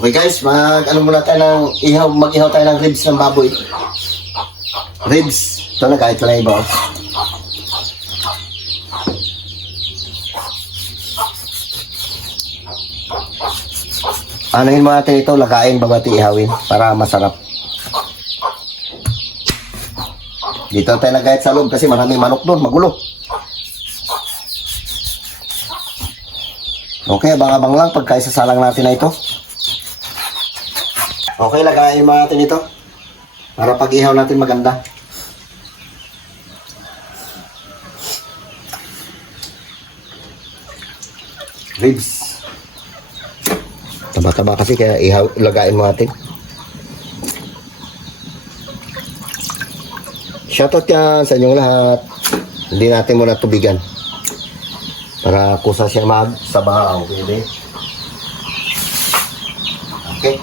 Okay guys, ano muna tayo ng mag-ihaw tayo ng ribs ng baboy. Ribs. Ito na, kahit wala iba. Anuhin mo natin ito, lagain babati ihawin para masarap. Dito tayo nagayat sa loob kasi maraming manok doon, magulo. Okay, abang-abang lang pagkaisasalang natin na ito. Okay, lagayin mo natin ito para pag ihaw natin maganda. Ribs. Taba-taba kasi kaya lagayin mo natin. Shoutout yan sa inyong lahat. Hindi natin muna tubigan para kusa siya magsabaw. Pwede. Okay.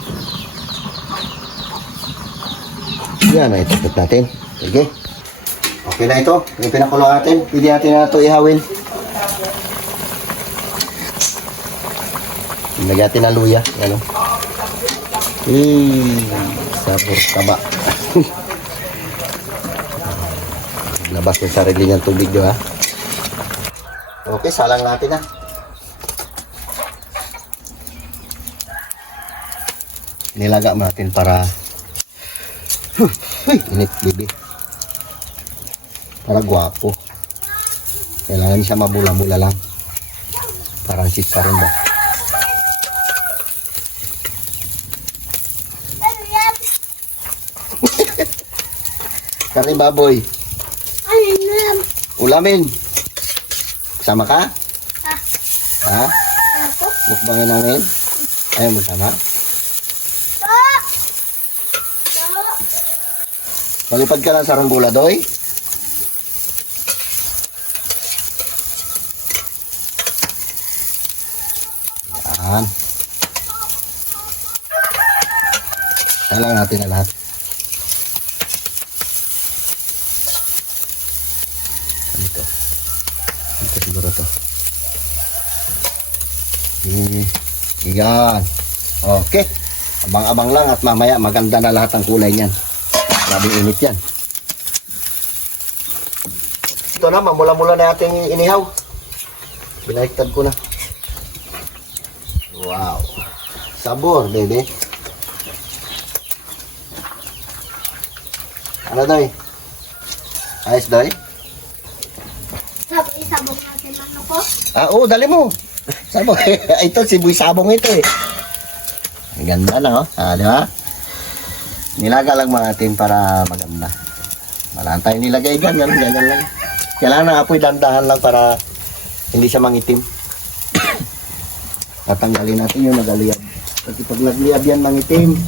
Yan na itapit natin. Sige. Okay na ito. Yung pinakulo natin. Pwede natin na ito ihawin. Lagyan natin ng luya. Ano? Sabor taba. Labas yung sarili niyang tubig nyo ha. Okay, salang natin ha. Nilaga natin para init bibi. Para guwapo. Kailangan siya mabula-mula lang. Parang sisa rin ba? Karne baboy. Ulamin. Sama ka? Ha? Mukbangin namin? Ayaw mo sama? Malipad ka lang sa Ranggula, Doy. Yan. Salang natin na lahat. Ito. Ito siguro to. Yan. Okay. Abang-abang lang at mamaya maganda na lahat ang kulay niyan. Grabing init yan. Ito na, mamula-mula na ating inihaw. Binaliktad ko na. Wow. Sabor, baby. Ano, Doy? Ayos, Doy? Sabong natin ano ko? Oo, dali mo. Sabong. Ito, sibuy sabong ito eh. Ang ganda na, oh. Di ba? Nilaga lang natin para maganda. Malaan tayo nilagay dyan. Ganyan lang. Kailangan ng apoy dandahan lang para hindi siya mangitim. Tatanggalin natin yung nagaliyab. Kasi pag nagliyab yan, mangitim.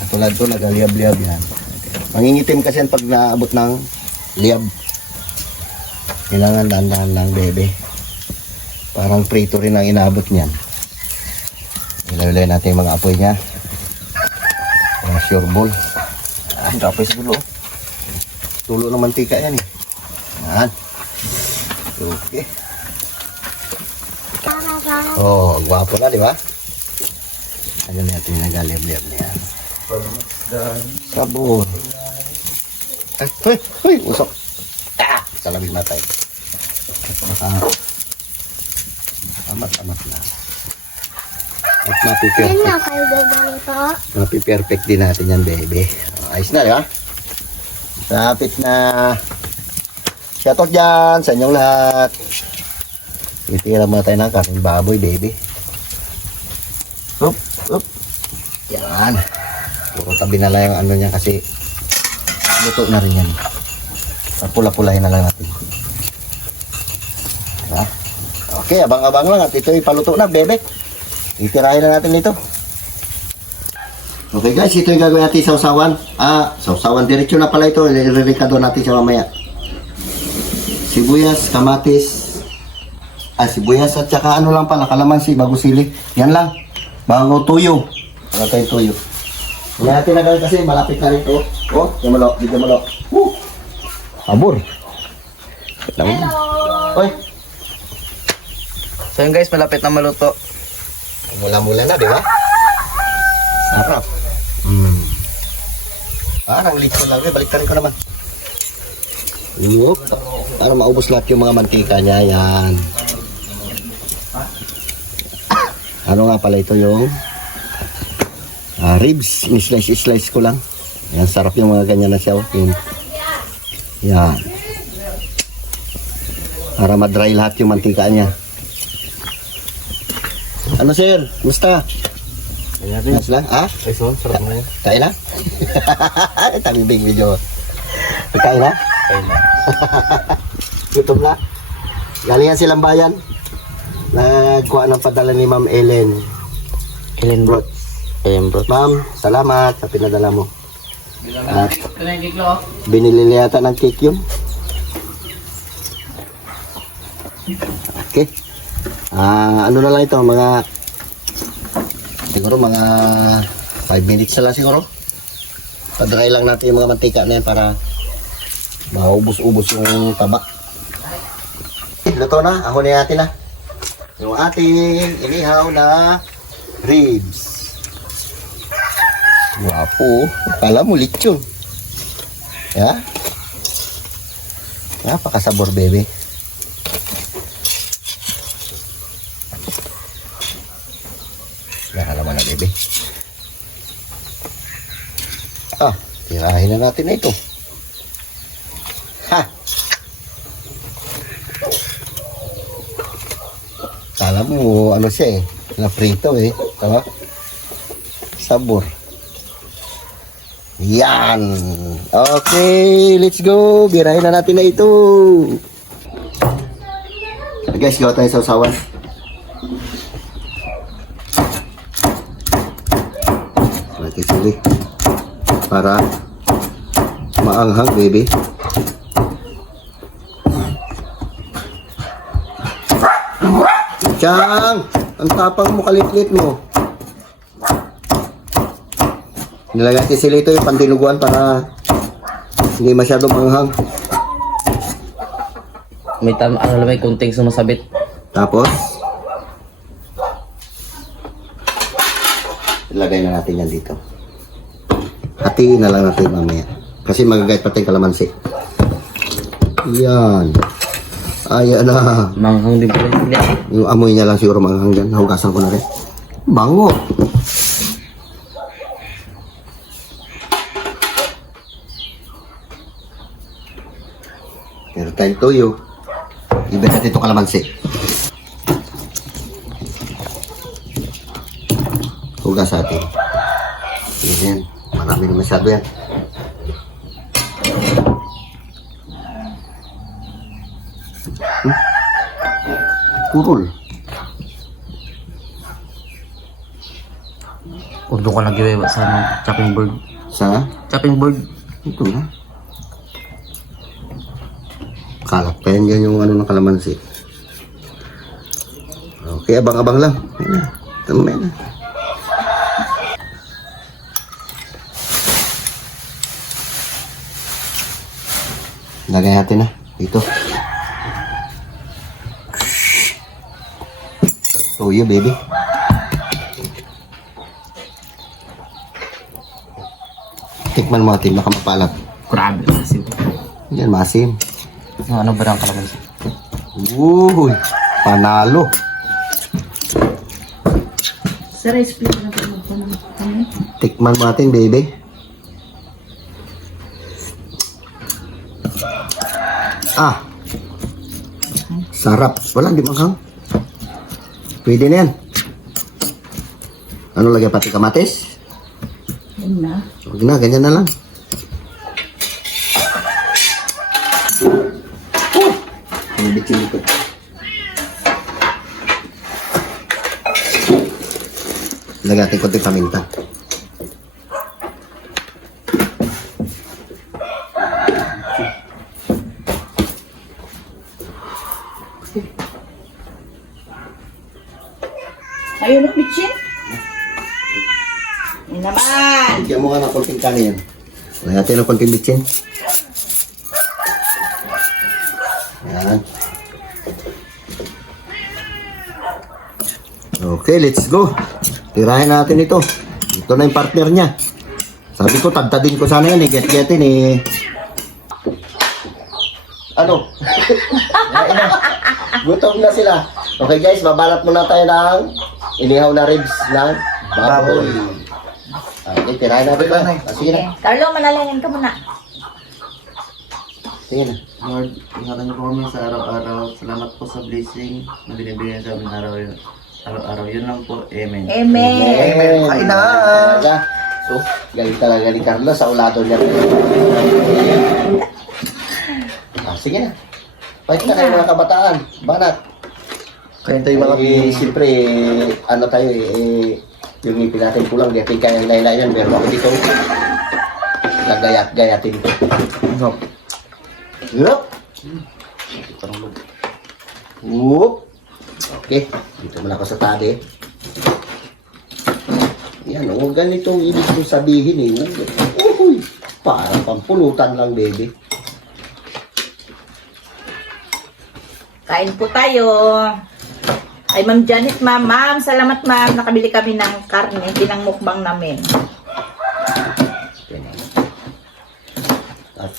Katulad to, nagaliyab-liyab yan. Mangingitim kasi yan pag naabot ng liyab. Kailangan dandahan lang, bebe. Parang prito rin ang inaabot niyan. Ilalagay natin yung mga apoy niya. Sure ball. Tapos gulo. Tulo ng mantika yan eh. Yan. Okay. Oh, gwapo na, di ba? Ano natin nagalib-lib niya. Sabon. Ay, usok. Sa labig matay. Amat-amat na. At mapi-perfect din natin yan, baby. Ayos na, di ba? Sapit na. Shoutout dyan sa inyong lahat. Itira muna tayo ng karning baboy, baby. Up. Yan. Puro tabi na lang yung ano niya kasi luto na rin yan. Pula-pulahin na lang natin. Diba? Okay, abang-abang lang at ito ipaluto na, baby. Itirahin na natin ito. Okay guys, ito yung gagawin natin sausawan. Sausawan. Diretso na pala ito. Iririkado natin siya mamaya. Sibuyas, kamatis. Sibuyas at saka ano lang pala, kalamansi, bago sili. Yan lang. Bago tuyo. Wala tayong tuyo. Hindi natin na gawin kasi malapit na rin ito. Oh, dito malo. Abor. Hello! Oy. So yun guys, malapit na maluto. Mula-mula na, di ba? Sarap. Parang lechon lang. Baliktarin ko naman. Yup. Para maubos lahat yung mga mantika niya. Yan. Ano nga pala ito yung ribs. Slice ko lang. Yan, sarap yung mga ganyan na siya. Yan. Para madry lahat yung mantika niya. Ano sir? Musta? Ayos lang? Ha? Sarap na yan. Kain na? Talibing video. Kain na? Kain na. Gutom na? Galing yan silang bayan. Nagkuha ng padala ni Ma'am Ellen. Ellen Brot. Ellen Brot. Ma'am, salamat sa pinadala mo. At binili niya yata ng cake yun. Okay. Ano na lang ito, siguro mga 5 minutes na lang siguro. Pa-dry lang natin yung mga mantika na yan para maubos-ubos yung taba. Luto na, ahonin natin na. Yung ating inihaw na ribs. Wapo, kala mo lechon. Ya? Napakasabor, baby. Nakalaman na, baby. Tirahin na natin na ito. Ha! Kala mo, ano siya na prito Tama? Sabor. Yan. Okay, let's go. Birahin na natin na ito. Guys, gawa tayo sa usawan. Natin sili. Para maanghang, baby. Chang! Ang tapang mo, kalit-lit mo. Nilagay natin sila ito yung pandinuguan para hindi masyadong manghang. May kunting sumasabit. Tapos, ilagay na natin yan dito. Hatiin na lang natin mamaya. Kasi magagayat pati yung kalamansi. Yan. Ayan na. Manghang din po rin. Yung amoy niya lang siguro manghang dyan. Nahugasan ko na rin. Bango. Meron tayong tuyo. Ibig natin ito kalamansi. Hugas natin. Yan. Marami na masyado yan. Kurul. Huwag doon ko nag-iwewa sa chopping board. Sa? Chopping board. Ito na. Kalat pa yan yung ano ng kalamansi. Okay, abang-abang lang. Ayan na. Tama na. Lagay natin na. Dito. Tuyo, baby. Tikman mo natin, baka mapalat. Grabe. Massive. Yan, masim. Ano ba ang kalamansi? Uy, panalo. Sa rice plate na po naman. Tikman mo natin, baby. Sarap. Wala, hindi manghang. Pwede na yan. Ano lagyan pati kamatis? Yun na. Huwag na, ganyan na lang. Ang bitsin dito. Lagyan natin konti paminta. Ayun na, bitchin. Yun naman. Bigyan mo nga ng konting kanin yan. Lagyan natin ng konting bitsin. Yan. Okay, let's go. Tirahin natin ito. Ito na yung partner niya. Sabi ko, tadtadin ko sana yan eh. Get-getin eh. Ano? Kain na. Gutom na sila. Okay guys, babalat muna tayo ng inihaw na ribs ng baboy. Okay, tirahin natin ba? Sige na. Carlo, manalangin ka muna. Sige na. Lord, ingatan niyo po kami sa araw-araw. Salamat po sa blessing na binibigyan sa amin araw-araw. Yun lang po. Amen. Amen. Kain na. So, galing talaga ni Carlos sa ulado niya. Sige na. Fight na kayo mga kabataan. Banat. Kaya tayo mga Siyempre, ano tayo yung ngipin natin kulang. Di ating kaya nilay yan. Meron ako dito. Nagayat-gayatin ko. no. Yup. Whoop. Okay. Dito muna ako sa tabi. Yan o. Ganitong ibig kong sabihin eh. Uy. Parang pampulutan lang, baby. Kain po tayo. Ay, Ma'am Janet, ma'am. Salamat, ma'am. Nakabili kami ng karne. Pinangmukbang namin. At,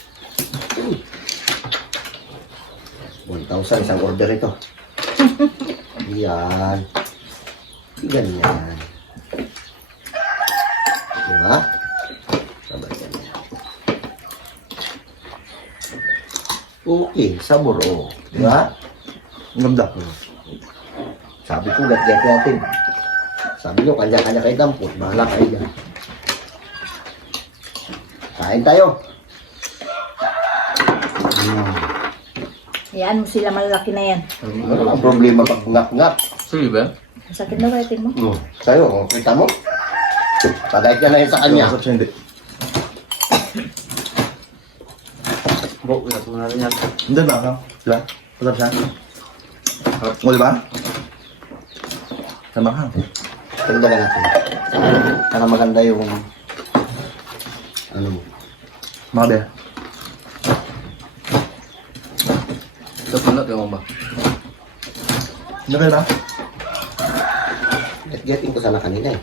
1,000 isang order ito. Yan. Ganyan. Diba? Sabay ganyan. Okay, sabor o. Diba? Ang ganda. Sabi ko, gat-gat natin. Sabi nyo, kanya-kanya kayo dampot. Bahala kayo dyan. Kain tayo. Yan, sila malaki na yan. Ano ang problema pag ngap-ngap? Sige ba? Sakit na ba mo? Sa'yo, kita mo? Pagayit ka na yun sa kanya. Masarap siya hindi. Bro, wala po natin yan. Hindi ba ako? Diba? Masarap siya. O diba? Sama ka. Pagdagan natin. Para maganda yung ano mo. Mga be. Ito pala, tingnan mo ba? Hindi ba? Get-getting ko sana kanina eh.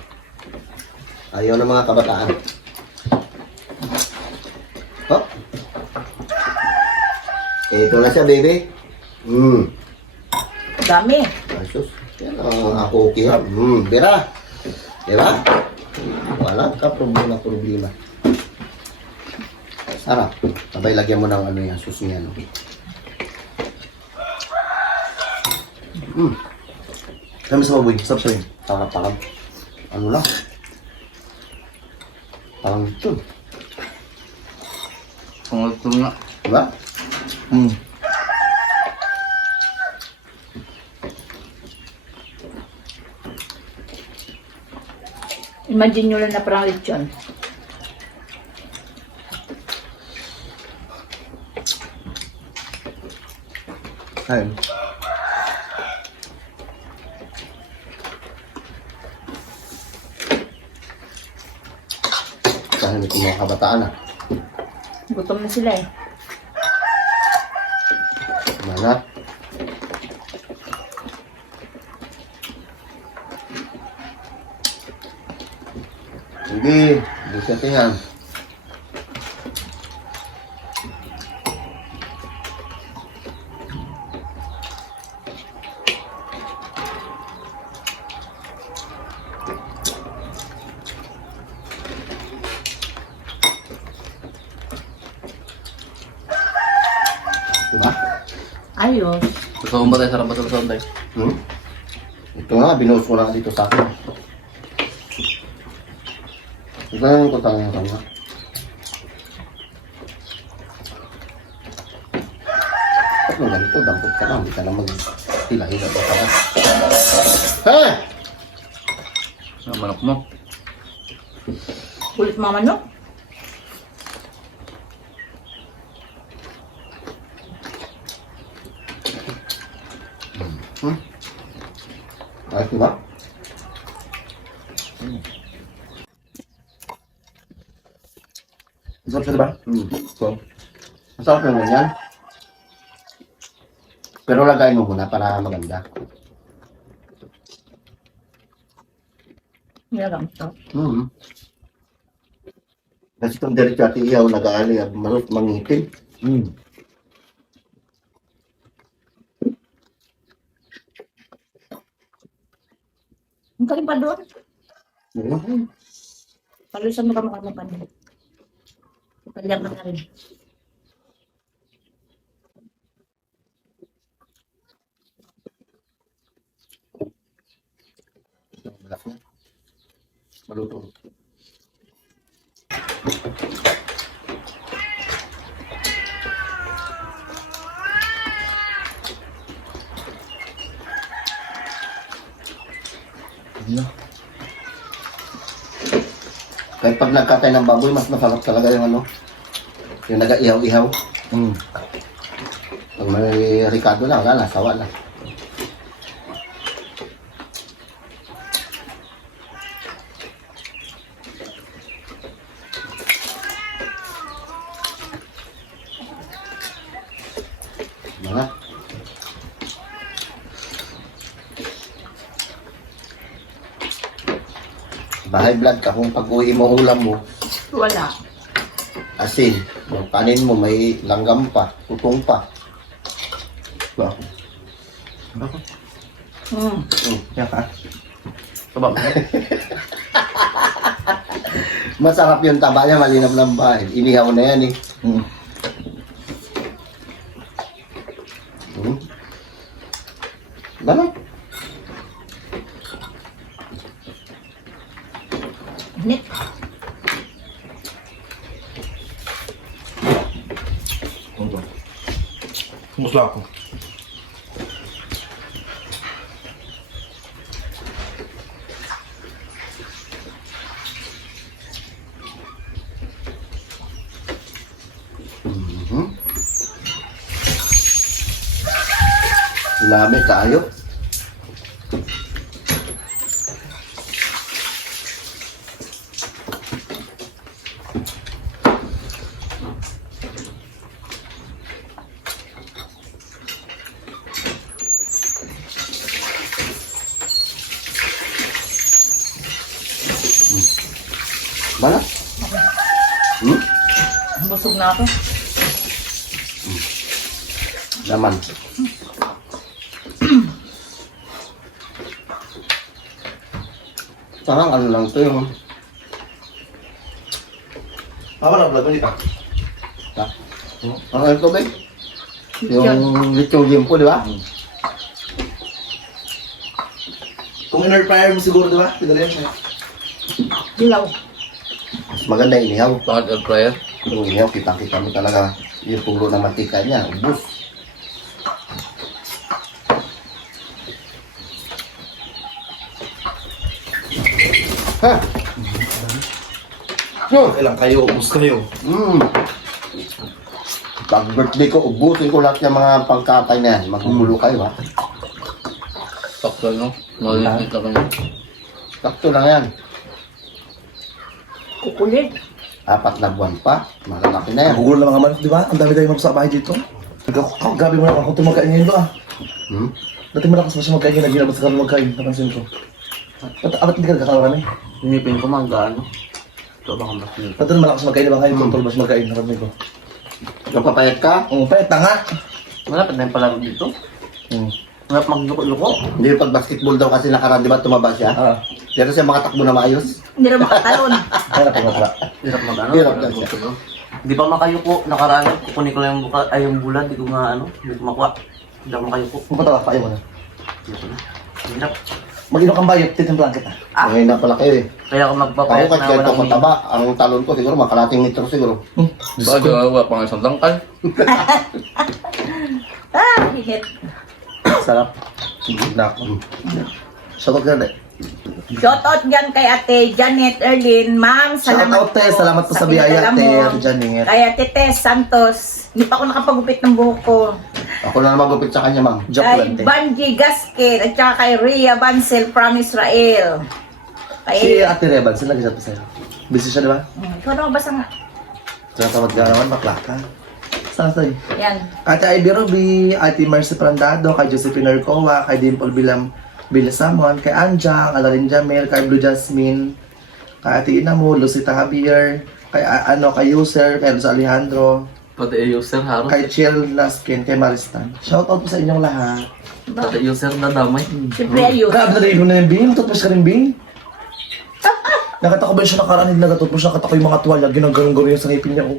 Ayaw ng mga kabataan. Oh. Ito na siya, baby. Dami. Asus. Yan ang ako okay. Bira. Diba? Wala ka problema. Sarap. Sabay lagyan mo ng ano yan, sus niya. No? Kami sa baboy. Masarap siya rin. Parang ano lang. Parang ito. Pangultong nga. Diba? Imagine nyo lang na parang lechon. Ayun. Dahil ito mga kabataan na. Gutom na sila eh. Mana? Hindi siya tingnan. Diba? Ayos. Totoo ba tayo? Sarap ba sa tayo? Ito nga, binuhos ko lang dito sa akin. Ito na yung kutang yung kanya. At nung ganito, dampot ka lang. Hindi ka na mag-hila-hila ka pa. Ha? Ang manok mo. Kulit mama no? Ayos diba? Masarap siya diba? So, masarap yung ganyan. Pero lagay mo muna para maganda. Nilagang to. Kasi kung diretso at iyaw, nag-aali, marot mangitim. Ang galing pa doon. Mm. Palusan mo ka mukha mo pa doon. Ipalyang ka na rin. Malak na. Maluto. Kahit pag nagkatay ng baboy, mas masarap talaga yung ano, yung nag-ihaw-ihaw. Pag may ricado na, wala na, sawa na. Mga. Bahay blood ka kung pag-uwi mo ulam mo, Wala. asin. Yung kanin mo may langgam pa, tutong pa. Ba? Ya ka. Coba. Masarap yung taba niya, malinam ng bahay. Inihaw na yan eh. Ganun. Init. Musla ako. Lami tayo. Bala? Busog na ako. Laman. Parang ano lang to yung... Apa na vlog mo dito? Ha? Ano ito ba? Yung lithium po, di ba? Kung in-air fryer mo siguro, di ba? Pidali yan. Dilaw. Mas maganda yung inihaw. Bakit air fryer? Yung inihaw, kitang-kita mo talaga yung tulo ng mantika niya. Ubus. Ha? Ilang kayo, ubus kayo. Pag birthday ko, ubusin ko lahat ng mga pagkatay na yan. Magbubulo kayo, ha? Sakto, no? Maliit na kanya. Sakto lang yan. Kukulit. 4 na buwan pa. Malalaki na yan. Gugulo na mga manok, di ba? Ang dami tayo mag sa bahay dito. Gabi mo na ako ito magkain ngayon ba? Dati malakas pa siya magkain ngayon, nagilabas ka na magkain, napansin ko. Abat hindi ka nagkakarami? Hinipin ko man gaano. Ito baka mas nito. Dati malakas magkain na ba kayo, tol ba siya magkain, napansin ko. Yung papayat ka, Oo, payat na nga. Malapit na yung palaro dito. Malapit magluko-luko. hindi yung pag basketball daw kasi nakaraan, di ba tumaba siya? Pero siya makatakbo na maayos. Hindi rin makatalon. Ay, napagmatra. Hirap mag-ano. Hirap na siya. Hindi pa makayuko. Nakaraan, kukunin ko lang yung buka, ay yung bulan. Hindi ko nga ano. Hindi ko makuha. Hindi ako makayuko. Kung patawa, kaya mo na. Dito na. Hirap. Mag-inom kang bayot, titimplan kita. Ngayon na pala kayo eh. Kaya ako Ako magpapayat kasi ito mataba, ang talon ko siguro makalating metro siguro. Bakit wala pang isang tangkal? Hihit. Sarap. Na ako. Shoutout ka na. Shoutout dyan kay Ate Janet Erlin. Ma'am, salamat Shoutout te, salamat po sa biyaya pinadala te, mo. Ate Janet. Kay Ate Tess Santos. Hindi pa ako nakapagupit ng buhok ko. Ako na magupit sa kanya, ma'am. Joke Kay lang te. Banji Gasket at saka kay Rhea Bansel from Israel. Si Kay... Ate Reban, sila nag-chat sa'yo. Busy siya, di ba? Ikaw na mabasa nga. Tratawad ka naman, bakla ka. Saan sa'yo? Yan. Ate Ivy Ruby, Ate Mercy Prandado, kay Josephine Arcoa, kay Dimple Bilam Billy Samon, kay Anjang, Alarin Jamil, kay Blue Jasmine, kay Ate Inamo, Lucita Javier, kay kay User, kay Rosa Alejandro, Pati user haro. kay Chill Naskin, kay Maristan. Shoutout po sa inyong lahat. Pati user na damay. Siyempre ayun. Grabe na rin mo na yung Bing, tutpos ka rin Bing. Nakita ko ba siya nakaraan, nagatutpos siya, nakita ko yung mga tuwalya, ginagano'n-gano'n yung sa ngipin niya. Oh.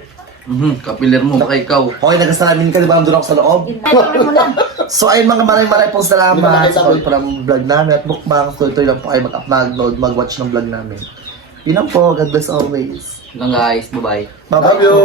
Kapiler mo baka ikaw. Okay, nagasalamin ka, di ba? Doon ako sa loob. Ginagawa mo na. So ayun mga maraming pong Hindi salamat na sa makita ko. parang vlog namin at mukbang. Tuloy-tuloy lang po kayo mag-upload, mag-watch ng vlog namin. Yun lang po, God bless always. Hanggang guys, bye-bye. Bye-bye. Love you!